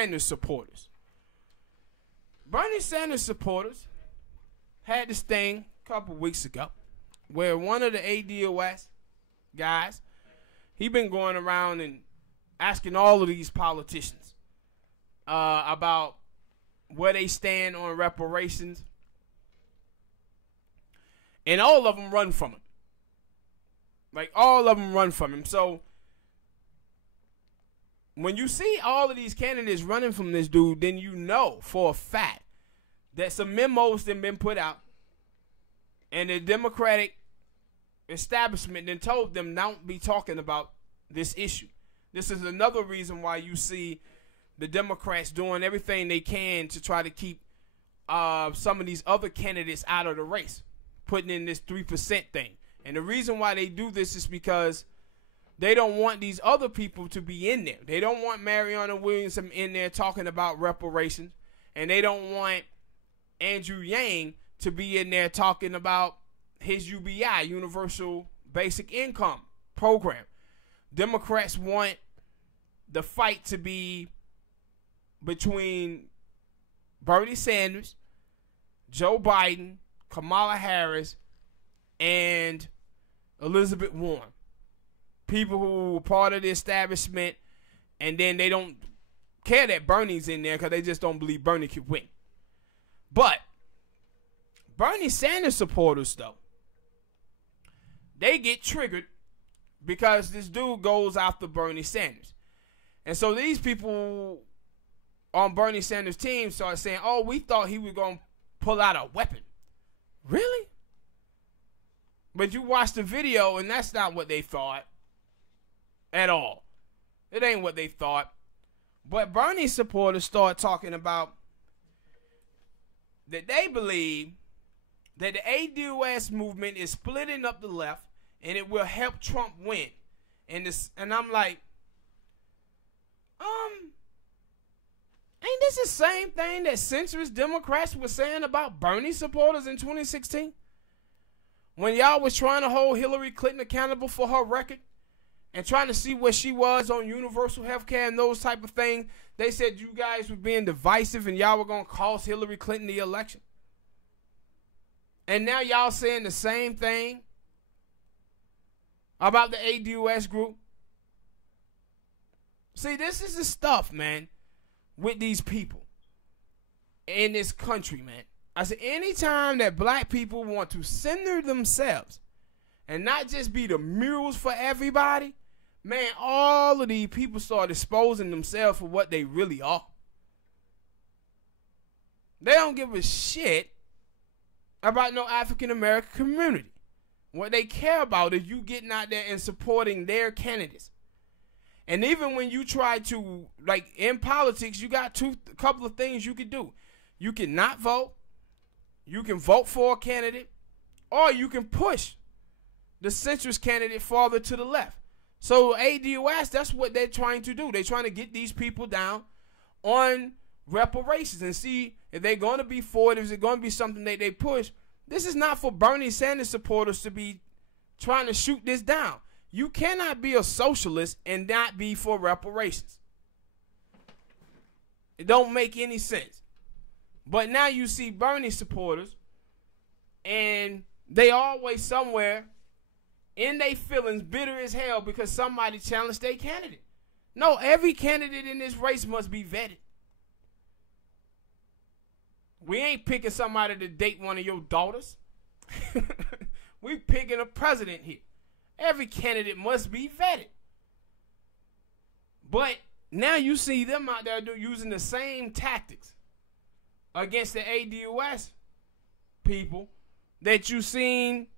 Sanders supporters. Bernie Sanders supporters had this thing a couple weeks ago where one of the ADOS guys, he been going around and asking all of these politicians about where they stand on reparations. And all of them run from him. Like, all of them run from him. So, when you see all of these candidates running from this dude, then you know for a fact that some memos have been put out and the Democratic establishment then told them not be talking about this issue. This is another reason why you see the Democrats doing everything they can to try to keep some of these other candidates out of the race, putting in this 3% thing. And the reason why they do this is because they don't want these other people to be in there. They don't want Marianna Williamson in there talking about reparations. And they don't want Andrew Yang to be in there talking about his UBI, Universal Basic Income program. Democrats want the fight to be between Bernie Sanders, Joe Biden, Kamala Harris, and Elizabeth Warren. People who were part of the establishment, and then they don't care that Bernie's in there because they just don't believe Bernie could win. But Bernie Sanders supporters, though, they get triggered because this dude goes after Bernie Sanders. And so these people on Bernie Sanders' team start saying, oh, we thought he was going to pull out a weapon. Really? But you watch the video, and that's not what they thought at all. It ain't what they thought. But Bernie supporters start talking about that they believe that the ADOS movement is splitting up the left and it will help Trump win. And I'm like, ain't this the same thing that centrist Democrats were saying about Bernie supporters in 2016? When y'all was trying to hold Hillary Clinton accountable for her record and trying to see where she was on universal health care and those type of things, they said you guys were being divisive and y'all were going to cost Hillary Clinton the election. And now y'all saying the same thing about the ADOS group. See, this is the stuff, man, with these people in this country, man. I said, anytime that black people want to center themselves and not just be the murals for everybody, man, all of these people start exposing themselves for what they really are. They don't give a shit about no African American community. What they care about is you getting out there and supporting their candidates. And even when you try to, like in politics, you got a couple of things you can do. You can not vote. You can vote for a candidate, or you can push the centrist candidate farther to the left. So ADOS, that's what they're trying to do. They're trying to get these people down on reparations and see if they're going to be for it, if it's going to be something that they push. This is not for Bernie Sanders supporters to be trying to shoot this down. You cannot be a socialist and not be for reparations. It don't make any sense. But now you see Bernie supporters, and they always somewhere in their feelings bitter as hell because somebody challenged their candidate. No, every candidate in this race must be vetted. We ain't picking somebody to date one of your daughters. We picking a president here. Every candidate must be vetted. But now you see them out there using the same tactics against the ADOS people that you seen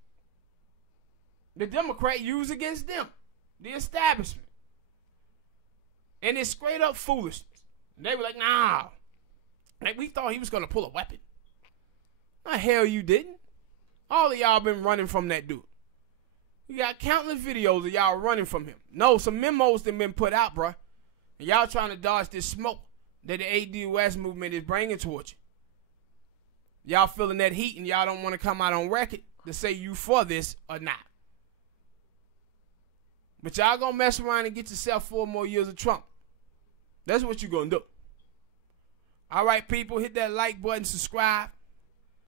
the Democrat use against them, the establishment. And it's straight up foolishness. And they were like, nah. Like, we thought he was going to pull a weapon. The hell you didn't. All of y'all been running from that dude. You got countless videos of y'all running from him. No, some memos that been put out, bruh. And y'all trying to dodge this smoke that the ADOS movement is bringing towards you. Y'all feeling that heat and y'all don't want to come out on record to say you for this or not. But y'all gonna mess around and get yourself 4 more years of Trump. That's what you gonna do. All right, people, hit that like button, subscribe.